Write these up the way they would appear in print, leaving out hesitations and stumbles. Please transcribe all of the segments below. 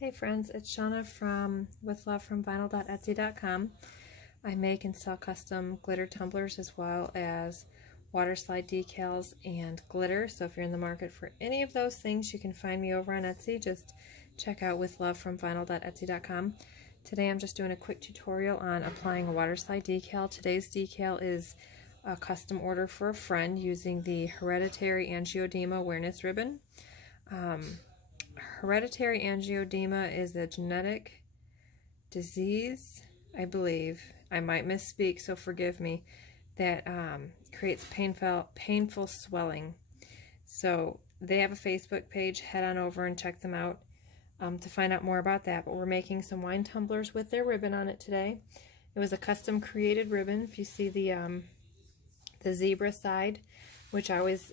Hey friends, it's Shauna from With Love from Vinyl.etsy.com. I make and sell custom glitter tumblers as well as Waterslide decals and glitter. So if you're in the market for any of those things, you can find me over on Etsy. Just check out With Love from Vinyl.etsy.com. Today I'm just doing a quick tutorial on applying a Waterslide decal. Today's decal is a custom order for a friend using the Hereditary Angioedema Awareness Ribbon. Hereditary angioedema is a genetic disease, I believe, I might misspeak, so forgive me, that creates painful swelling. So they have a Facebook page. Head on over and check them out to find out more about that. But we're making some wine tumblers with their ribbon on it today. It was a custom created ribbon. If you see the zebra side, which I always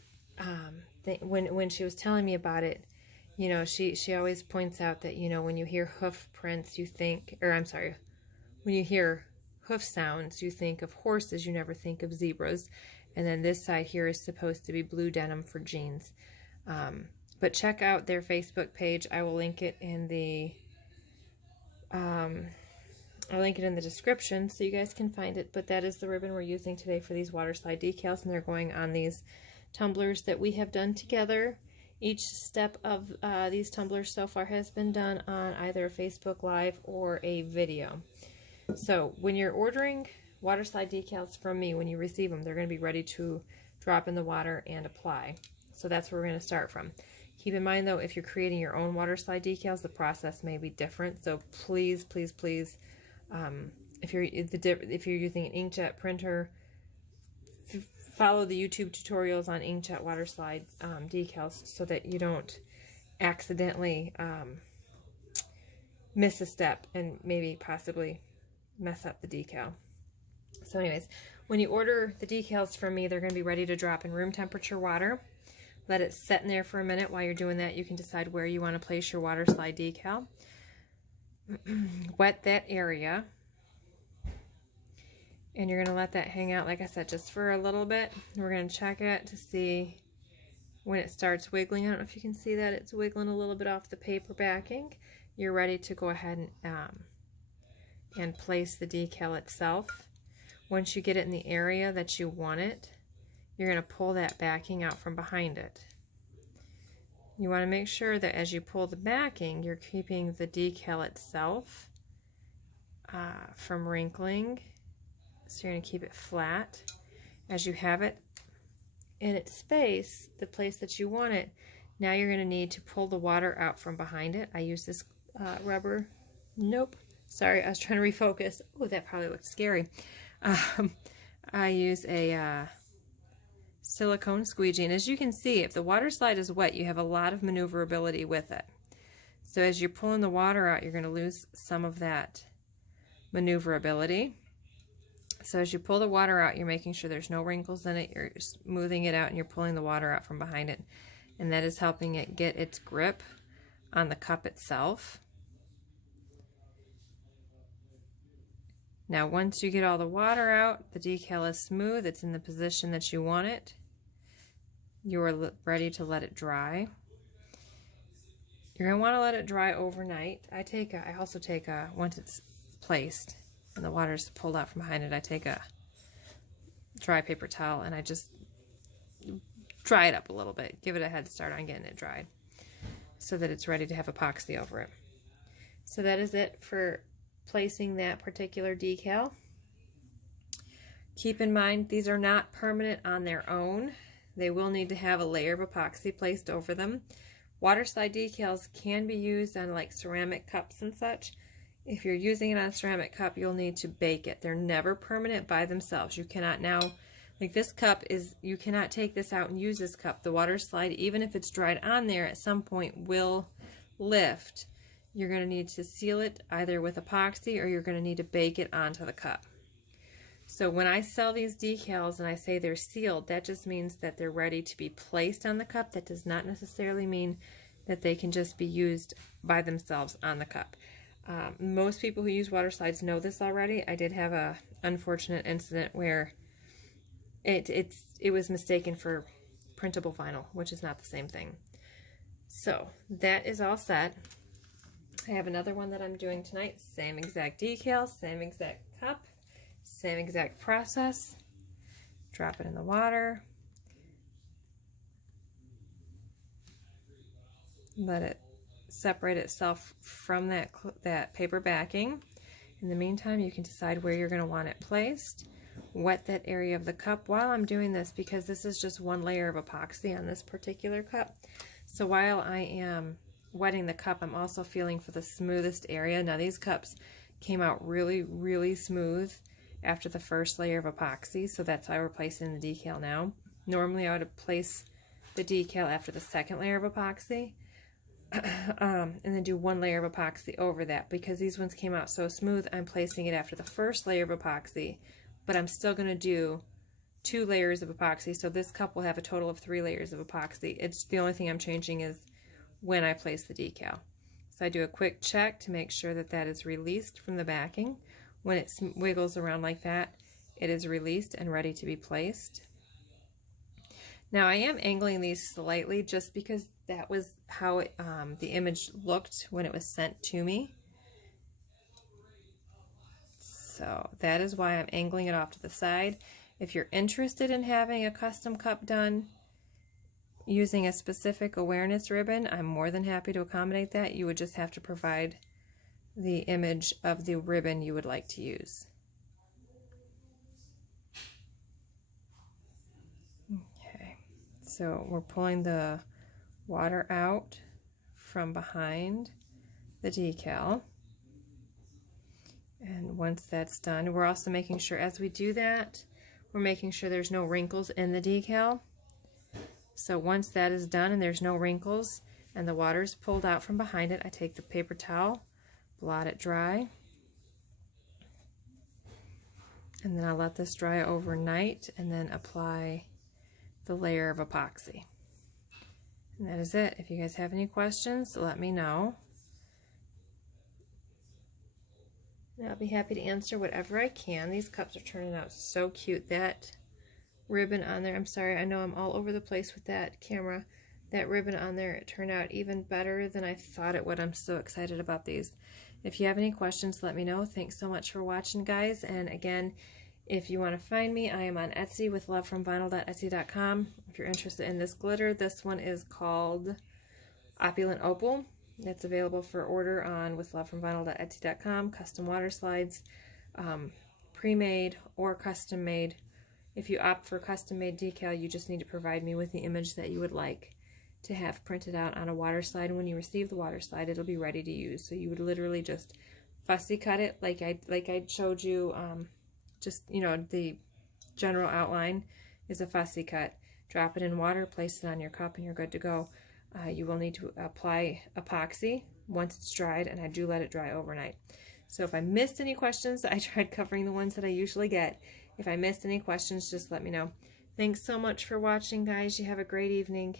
when she was telling me about it, you know, she always points out that, you know, when you hear hoof prints, you think, or I'm sorry, when you hear hoof sounds, you think of horses, you never think of zebras. And then this side here is supposed to be blue denim for jeans. But check out their Facebook page. I will link it in the description so you guys can find it. But that is the ribbon we're using today for these Waterslide decals, and they're going on these tumblers that we have done together. Each step of these tumblers so far has been done on either a Facebook Live or a video. So when you're ordering Waterslide decals from me, when you receive them, they're going to be ready to drop in the water and apply. So that's where we're going to start from. Keep in mind though, if you're creating your own Waterslide decals, the process may be different. So please, please, please, if you're using an inkjet printer, follow the YouTube tutorials on inkjet Waterslide decals so that you don't accidentally miss a step and maybe possibly mess up the decal. So anyways, when you order the decals from me, they're going to be ready to drop in room temperature water. Let it set in there for a minute. While you're doing that, you can decide where you want to place your Waterslide decal. Wet that area. And you're going to let that hang out, like I said, just for a little bit. We're going to check it to see when it starts wiggling. I don't know if you can see that. It's wiggling a little bit off the paper backing. You're ready to go ahead and place the decal itself. Once you get it in the area that you want it, you're going to pull that backing out from behind it. You want to make sure that as you pull the backing, you're keeping the decal itself from wrinkling. So you're going to keep it flat. As you have it in its space, the place that you want it, now you're going to need to pull the water out from behind it. I use this rubber. Nope. Sorry, I was trying to refocus. Oh, that probably looked scary. I use a silicone squeegee. And as you can see, if the Waterslide is wet, you have a lot of maneuverability with it. So as you're pulling the water out, you're going to lose some of that maneuverability. So as you pull the water out, you're making sure there's no wrinkles in it, you're smoothing it out, and you're pulling the water out from behind it. And that is helping it get its grip on the cup itself. Now once you get all the water out, the decal is smooth, it's in the position that you want it. You are ready to let it dry. You're going to want to let it dry overnight. I also take once it's placed and the water's pulled out from behind it, I take a dry paper towel and I just dry it up a little bit, give it a head start on getting it dried so that it's ready to have epoxy over it. So that is it for placing that particular decal. Keep in mind, these are not permanent on their own. They will need to have a layer of epoxy placed over them. Waterslide decals can be used on like ceramic cups and such. If you're using it on a ceramic cup, you'll need to bake it. They're never permanent by themselves. You cannot now, like this cup is, you cannot take this out and use this cup. The Waterslide, even if it's dried on there, at some point will lift. You're going to need to seal it either with epoxy or you're going to need to bake it onto the cup. So when I sell these decals and I say they're sealed, that just means that they're ready to be placed on the cup. That does not necessarily mean that they can just be used by themselves on the cup. Most people who use Waterslides know this already. I did have a unfortunate incident where it was mistaken for printable vinyl, which is not the same thing. So that is all set. I have another one that I'm doing tonight. Same exact decal, same exact cup, same exact process. Drop it in the water. Let it separate itself from that paper backing. In the meantime, you can decide where you're going to want it placed. Wet that area of the cup while I'm doing this, because this is just one layer of epoxy on this particular cup. So while I am wetting the cup, I'm also feeling for the smoothest area. Now these cups came out really, really smooth after the first layer of epoxy, so that's why we're placing the decal now. Normally I would place the decal after the second layer of epoxy, and then do one layer of epoxy over that. Because these ones came out so smooth, I'm placing it after the first layer of epoxy, but I'm still going to do 2 layers of epoxy, so this cup will have a total of 3 layers of epoxy. It's the only thing I'm changing is when I place the decal. So I do a quick check to make sure that that is released from the backing. When it wiggles around like that, it is released and ready to be placed. Now I am angling these slightly just because that was how the image looked when it was sent to me. So that is why I'm angling it off to the side. If you're interested in having a custom cup done using a specific awareness ribbon, I'm more than happy to accommodate that. You would just have to provide the image of the ribbon you would like to use. Okay, so we're pulling the water out from behind the decal. And once that's done, we're also making sure as we do that, we're making sure there's no wrinkles in the decal. So once that is done and there's no wrinkles and the water's pulled out from behind it, I take the paper towel, blot it dry, and then I'll let this dry overnight and then apply the layer of epoxy. And that is it. If you guys have any questions, let me know. And I'll be happy to answer whatever I can. These cups are turning out so cute. That ribbon on there, I'm sorry, I know I'm all over the place with that camera. That ribbon on there, it turned out even better than I thought it would. I'm so excited about these. If you have any questions, let me know. Thanks so much for watching, guys. And again, if you want to find me, I am on Etsy with lovefromvinyl.etsy.com. If you're interested in this glitter, this one is called Opulent Opal. It's available for order on withlovefromvinyl.etsy.com. Custom water slides, pre-made or custom made. If you opt for custom made decal, you just need to provide me with the image that you would like to have printed out on a water slide. And when you receive the water slide, it'll be ready to use. So you would literally just fussy cut it like I showed you. Just, you know, the general outline is a fussy cut. Drop it in water, place it on your cup, and you're good to go. You will need to apply epoxy once it's dried, and I do let it dry overnight. So if I missed any questions, I tried covering the ones that I usually get. If I missed any questions, just let me know. Thanks so much for watching, guys. You have a great evening.